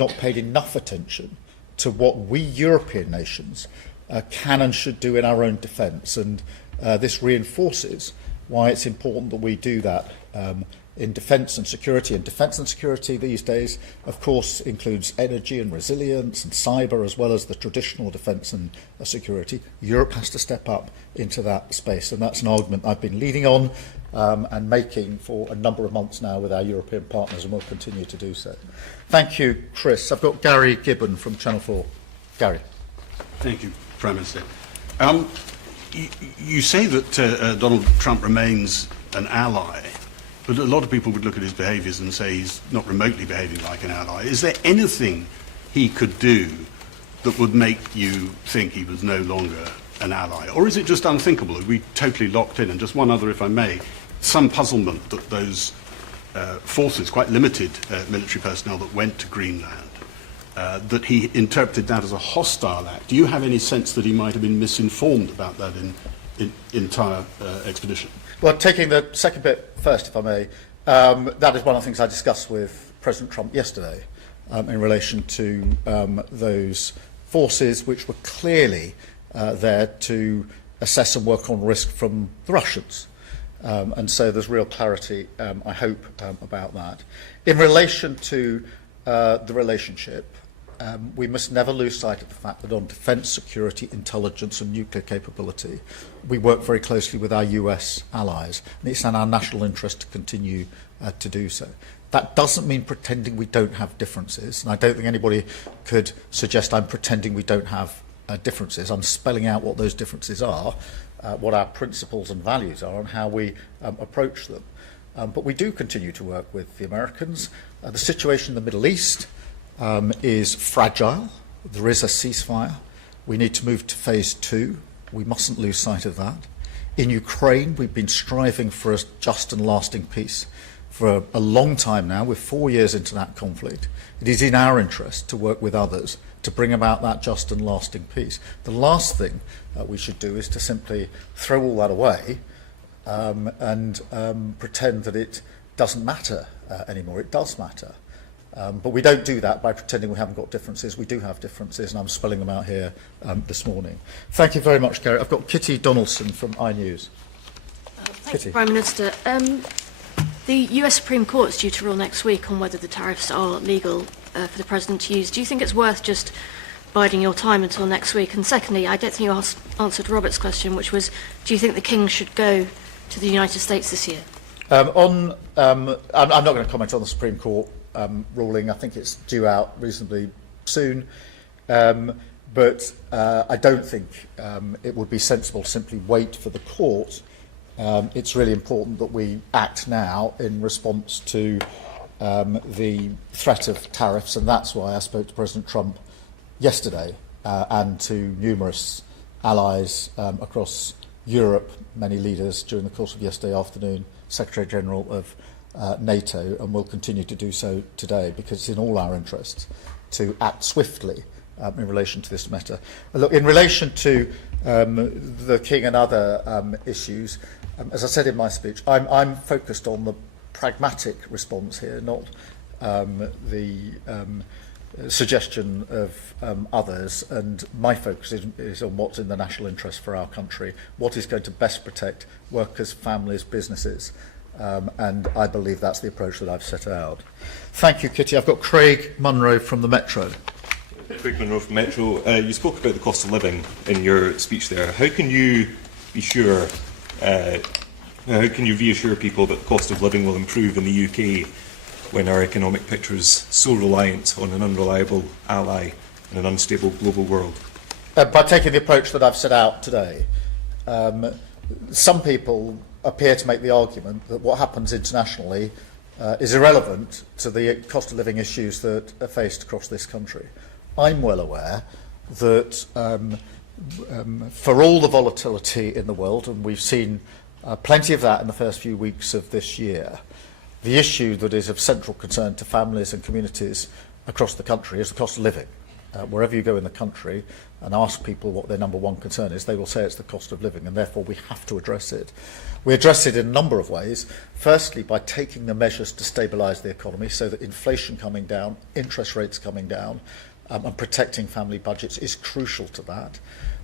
not paid enough attention to what we European nations can and should do in our own defence, and this reinforces why it's important that we do that in defence and security. And defence and security these days, of course, includes energy and resilience and cyber, as well as the traditional defence and security. Europe has to step up into that space, and that's an argument I've been leading on and making for a number of months now with our European partners, and will continue to do so. Thank you, Chris. I've got Gary Gibbon from Channel 4. Gary. Thank you, Prime Minister. You say that Donald Trump remains an ally, but a lot of people would look at his behaviours and say he's not remotely behaving like an ally. Is there anything he could do that would make you think he was no longer an ally? Or is it just unthinkable? Are we totally locked in? And just one other, if I may, some puzzlement that those forces, quite limited military personnel that went to Greenland, that he interpreted that as a hostile act. Do you have any sense that he might have been misinformed about that entire expedition? Well, taking the second bit first, if I may, that is one of the things I discussed with President Trump yesterday in relation to those forces which were clearly there to assess and work on risk from the Russians. And so there's real clarity, I hope, about that. In relation to the relationship, we must never lose sight of the fact that on defence, security, intelligence and nuclear capability, we work very closely with our US allies, and it's in our national interest to continue to do so. That doesn't mean pretending we don't have differences, and I don't think anybody could suggest I'm pretending we don't have differences. I'm spelling out what those differences are, what our principles and values are, and how we approach them. But we do continue to work with the Americans. The situation in the Middle East is fragile. There is a ceasefire. We need to move to phase 2. We mustn't lose sight of that. In Ukraine, we've been striving for a just and lasting peace for a long time now. We're 4 years into that conflict. It is in our interest to work with others to bring about that just and lasting peace. The last thing we should do is to simply throw all that away and pretend that it doesn't matter anymore. It does matter. But we don't do that by pretending we haven't got differences. We do have differences, and I'm spelling them out here this morning. Thank you very much, Gary. I've got Kitty Donaldson from iNews. Thank you, Prime Minister. The US Supreme Court is due to rule next week on whether the tariffs are legal for the President to use. Do you think it's worth just biding your time until next week? And secondly, I don't think you answered Robert's question, which was, do you think the King should go to the United States this year? I'm not going to comment on the Supreme Court ruling. I think it's due out reasonably soon. But I don't think it would be sensible to simply wait for the court. It's really important that we act now in response to the threat of tariffs, and that's why I spoke to President Trump yesterday and to numerous allies across Europe, many leaders during the course of yesterday afternoon, Secretary General of NATO, and will continue to do so today, because it's in all our interests to act swiftly in relation to this matter. Look, in relation to the King and other issues, as I said in my speech, I'm focused on the pragmatic response here, not the suggestion of others, and my focus is on what's in the national interest for our country, what is going to best protect workers, families, businesses, and I believe that's the approach that I've set out. Thank you, Kitty. I've got Craig Munro from the Metro. Craig Munro from Metro. You spoke about the cost of living in your speech there. How can you be sure, how can you reassure people that the cost of living will improve in the UK when our economic picture is so reliant on an unreliable ally in an unstable global world? By taking the approach that I've set out today. Some people appear to make the argument that what happens internationally is irrelevant to the cost of living issues that are faced across this country. I'm well aware that for all the volatility in the world, and we've seen plenty of that in the first few weeks of this year, the issue that is of central concern to families and communities across the country is the cost of living. wherever you go in the country and ask people what their number one concern is, they will say it's the cost of living, and therefore we have to address it. We address it in a number of ways. Firstly, by taking the measures to stabilise the economy so that inflation coming down, interest rates coming down, and protecting family budgets is crucial to that.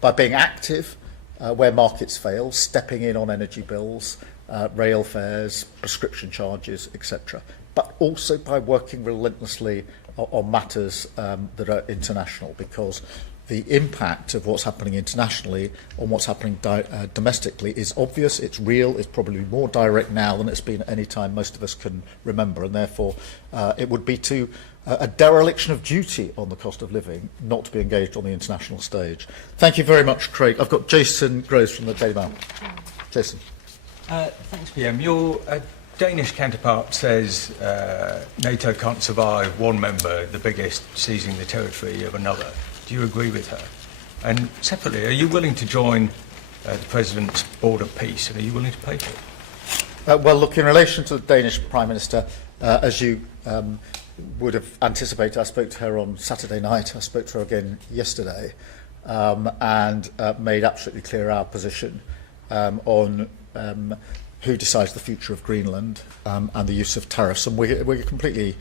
By being active where markets fail, stepping in on energy bills, rail fares, prescription charges, etc. But also by working relentlessly on matters that are international, because the impact of what's happening internationally on what's happening domestically is obvious, it's real, it's probably more direct now than it's been at any time most of us can remember, and therefore it would be to a dereliction of duty on the cost of living not to be engaged on the international stage. Thank you very much, Craig. I've got Jason Groves from the Daily Mail. Jason. Thanks, PM. Your Danish counterpart says NATO can't survive one member, the biggest, seizing the territory of another. Do you agree with her? And separately, are you willing to join the President's Board of Peace, and are you willing to pay for it? Well, look, in relation to the Danish Prime Minister, as you would have anticipated, I spoke to her on Saturday night, I spoke to her again yesterday, and made absolutely clear our position on who decides the future of Greenland and the use of tariffs, and we're completely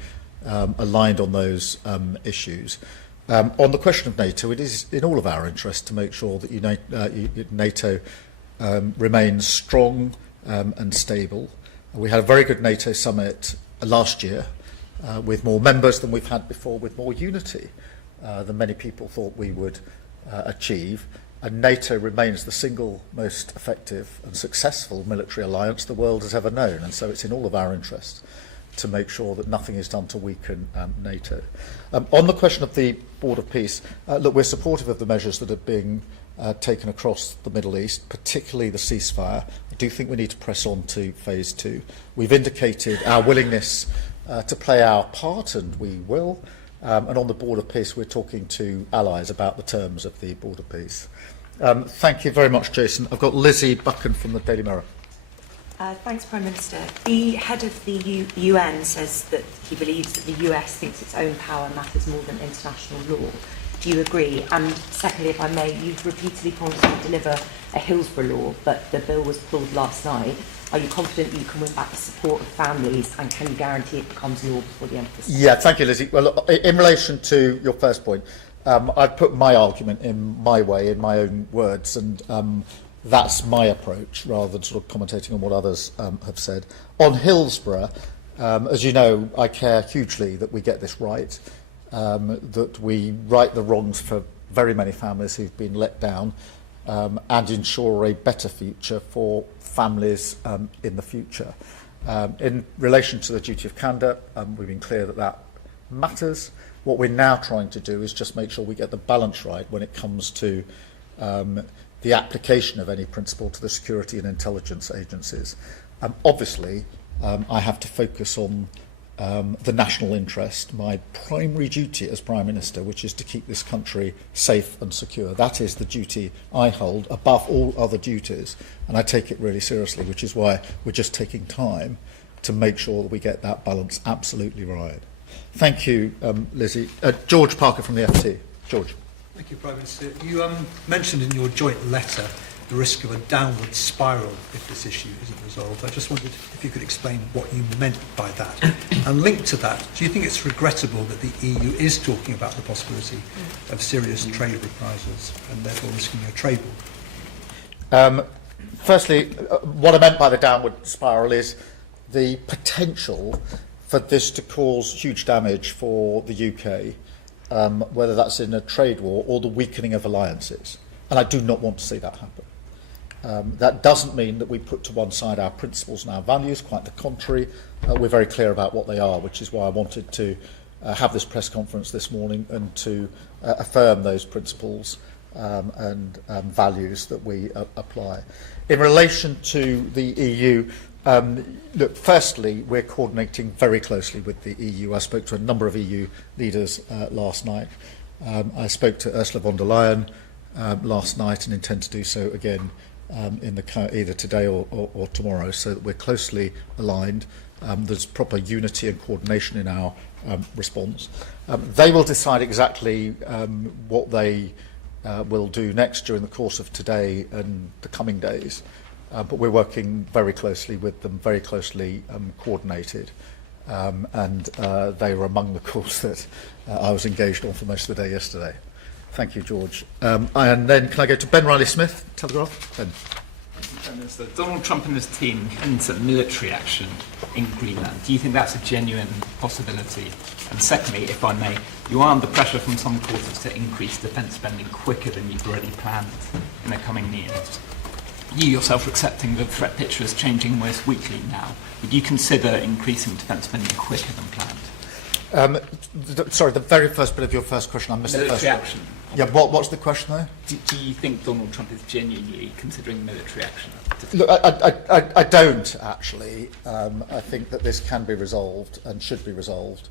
aligned on those issues. On the question of NATO, it is in all of our interest to make sure that NATO remains strong and stable. We had a very good NATO summit last year with more members than we've had before, with more unity than many people thought we would achieve. And NATO remains the single most effective and successful military alliance the world has ever known. And so it's in all of our interests to make sure that nothing is done to weaken NATO. On the question of the Board of Peace, look, we're supportive of the measures that are being taken across the Middle East, particularly the ceasefire. I do think we need to press on to phase 2. We've indicated our willingness to play our part, and we will. And on the Board of Peace, we're talking to allies about the terms of the Board of Peace. Thank you very much, Jason. I've got Lizzie Buchan from the Daily Mirror. Thanks, Prime Minister. The head of the UN says that he believes that the US thinks its own power matters more than international law. Do you agree? And secondly, if I may, you've repeatedly promised to deliver a Hillsborough law, but the bill was pulled last night. Are you confident you can win back the support of families, and can you guarantee it becomes law before the end of the session? Yeah, thank you, Lizzie. Well, look, in relation to your first point, I've put my argument in my way, in my own words, and that's my approach, rather than sort of commentating on what others have said. On Hillsborough, as you know, I care hugely that we get this right, that we right the wrongs for very many families who've been let down, and ensure a better future for families in the future. In relation to the duty of candour, we've been clear that that matters. What we're now trying to do is just make sure we get the balance right when it comes to the application of any principle to the security and intelligence agencies. Obviously, I have to focus on the national interest, my primary duty as Prime Minister, which is to keep this country safe and secure. That is the duty I hold above all other duties, and I take it really seriously, which is why we're just taking time to make sure that we get that balance absolutely right. Thank you, Lizzie. George Parker from the FT. George. Thank you, Prime Minister. You mentioned in your joint letter the risk of a downward spiral if this issue isn't resolved. I just wondered if you could explain what you meant by that. And linked to that, do you think it's regrettable that the EU is talking about the possibility of serious trade reprisals and therefore risking a trade war? Firstly, what I meant by the downward spiral is the potential for this to cause huge damage for the UK, whether that's in a trade war or the weakening of alliances. And I do not want to see that happen. That doesn't mean that we put to one side our principles and our values, quite the contrary. We're very clear about what they are, which is why I wanted to have this press conference this morning and to affirm those principles and values that we apply. In relation to the EU, look, firstly, we're coordinating very closely with the EU. I spoke to a number of EU leaders last night. I spoke to Ursula von der Leyen last night and intend to do so again either today or tomorrow, so that we're closely aligned. There's proper unity and coordination in our response. They will decide exactly what they will do next during the course of today and the coming days. But we're working very closely with them, very closely coordinated. And they were among the calls that I was engaged on for most of the day yesterday. Thank you, George. And then can I go to Ben Riley-Smith, Telegraph? Ben. Prime Minister, Donald Trump and his team hint at military action in Greenland. Do you think that's a genuine possibility? And secondly, if I may, you are under pressure from some quarters to increase defence spending quicker than you've already planned in the coming years. You yourself are accepting the threat picture is changing almost weekly now. Would you consider increasing defence spending quicker than planned? Sorry, the very first bit of your first question, I missed the first military action. Yeah, what's the question there? Do you think Donald Trump is genuinely considering military action? Look, I don't actually. I think that this can be resolved and should be resolved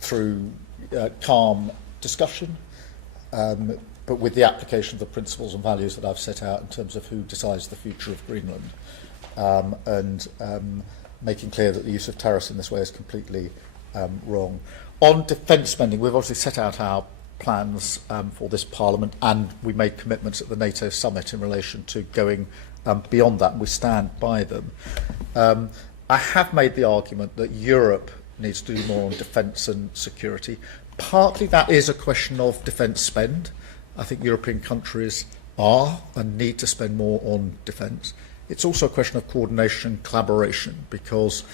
through calm discussion, but with the application of the principles and values that I've set out in terms of who decides the future of Greenland, and making clear that the use of tariffs in this way is completely wrong. On defence spending, we've obviously set out our plans for this Parliament, and we made commitments at the NATO summit in relation to going beyond that, and we stand by them. I have made the argument that Europe needs to do more on defence and security. Partly that is a question of defence spend. I think European countries are and need to spend more on defence. It's also a question of coordination and collaboration, because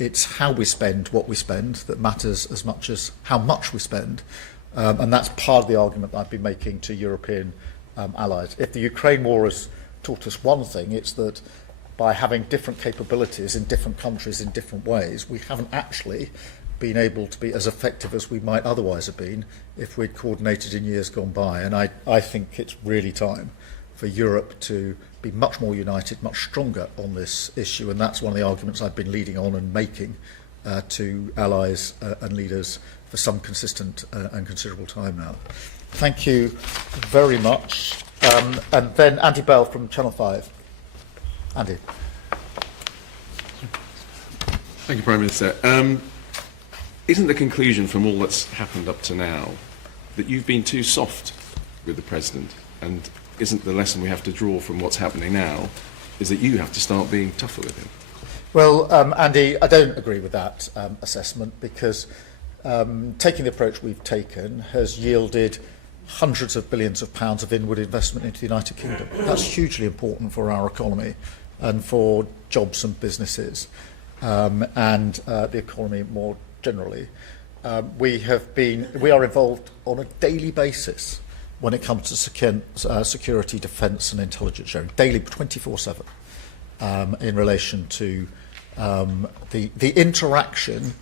it's how we spend what we spend that matters as much as how much we spend. And that's part of the argument that I've been making to European allies. If the Ukraine war has taught us one thing, it's that by having different capabilities in different countries in different ways, we haven't actually been able to be as effective as we might otherwise have been if we'd coordinated in years gone by. And I think it's really time for Europe to be much more united, much stronger on this issue. And that's one of the arguments I've been leading on and making to allies and leaders for some consistent and considerable time now. Thank you very much. And then Andy Bell from Channel 5. Andy. Thank you, Prime Minister. Isn't the conclusion from all that's happened up to now that you've been too soft with the President? And isn't the lesson we have to draw from what's happening now is that you have to start being tougher with him? Well, Andy, I don't agree with that assessment, because taking the approach we've taken has yielded hundreds of billions of pounds of inward investment into the United Kingdom. That's hugely important for our economy and for jobs and businesses, and the economy more generally. We are involved on a daily basis when it comes to security, defence and intelligence sharing, daily, 24/7, in relation to the interaction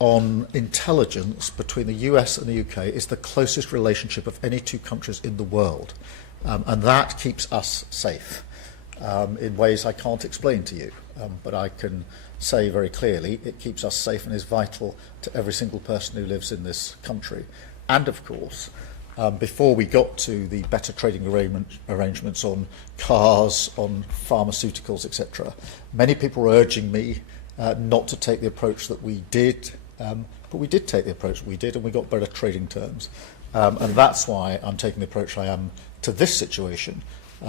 on intelligence between the US and the UK is the closest relationship of any two countries in the world. And that keeps us safe in ways I can't explain to you, but I can say very clearly it keeps us safe and is vital to every single person who lives in this country. And of course, before we got to the better trading arrangements on cars, on pharmaceuticals, etc., many people were urging me not to take the approach that we did, but we did take the approach we did, and we got better trading terms. And that's why I'm taking the approach I am to this situation,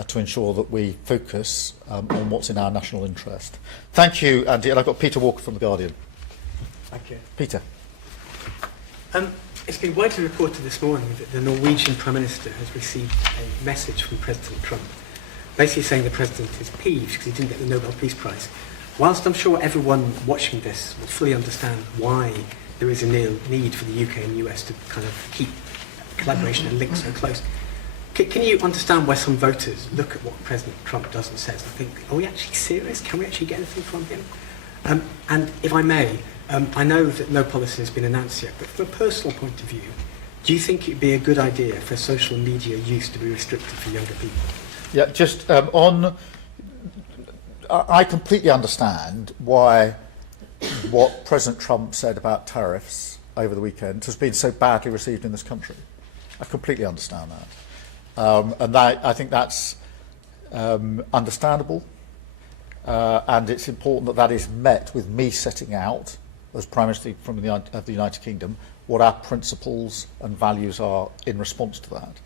to ensure that we focus on what's in our national interest. Thank you, Andy. And I've got Peter Walker from The Guardian. Thank you. Peter. It's been widely reported this morning that the Norwegian Prime Minister has received a message from President Trump, basically saying the President is peeved because he didn't get the Nobel Peace Prize. Whilst I'm sure everyone watching this will fully understand why there is a need for the UK and US to kind of keep collaboration and links so close, can you understand why some voters look at what President Trump does and says and think, are we actually serious? Can we actually get anything from him? And if I may, I know that no policy has been announced yet, but from a personal point of view, do you think it would be a good idea for social media use to be restricted for younger people? Yeah, just I completely understand why what President Trump said about tariffs over the weekend has been so badly received in this country. I completely understand that. And I think that's understandable. And it's important that that is met with me setting out as Prime Minister from of the United Kingdom, what our principles and values are in response to that,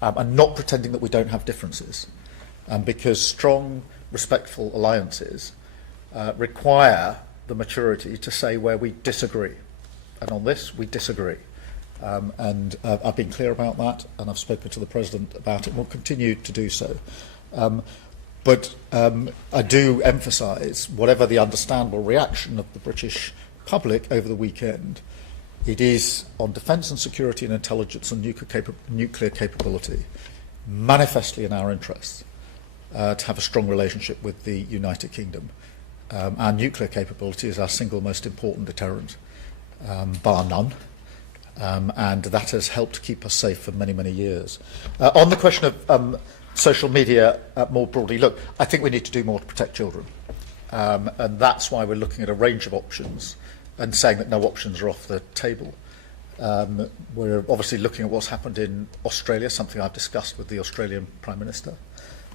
and not pretending that we don't have differences, because strong, respectful alliances require the maturity to say where we disagree, and on this we disagree. And I've been clear about that, and I've spoken to the President about it, and will continue to do so. But I do emphasise, whatever the understandable reaction of the British public over the weekend, it is on defence and security and intelligence and nuclear capability, manifestly in our interests, to have a strong relationship with the United Kingdom. Our nuclear capability is our single most important deterrent, bar none. And that has helped keep us safe for many, many years. On the question of social media more broadly, look, I think we need to do more to protect children. And that's why we're looking at a range of options and saying that no options are off the table. We're obviously looking at what's happened in Australia, something I've discussed with the Australian Prime Minister.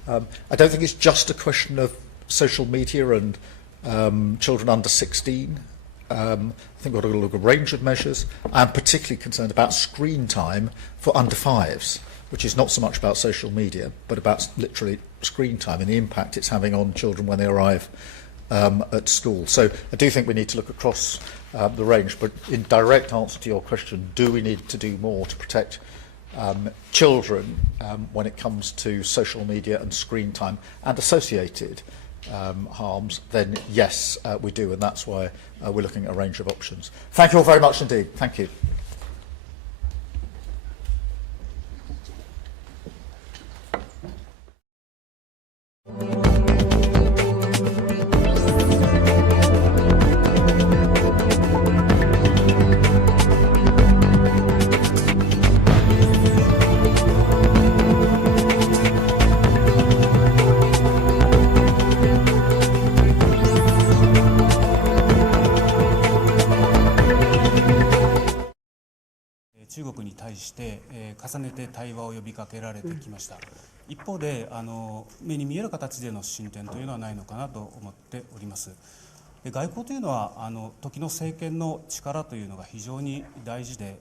I don't think it's just a question of social media and children under 16. I think we've got to look at a range of measures. I'm particularly concerned about screen time for under fives, which is not so much about social media, but about literally screen time and the impact it's having on children when they arrive at school. So I do think we need to look across the range, but in direct answer to your question, do we need to do more to protect children when it comes to social media and screen time and associated harms, then yes, we do, and that's why we're looking at a range of options. Thank you all very much indeed. Thank you.中国に対して、重ねて対話を呼びかけられてきました。一方で目に見える形での進展というのはないのかなと思っております。外交というのは時の政権の力というのが非常に大事で、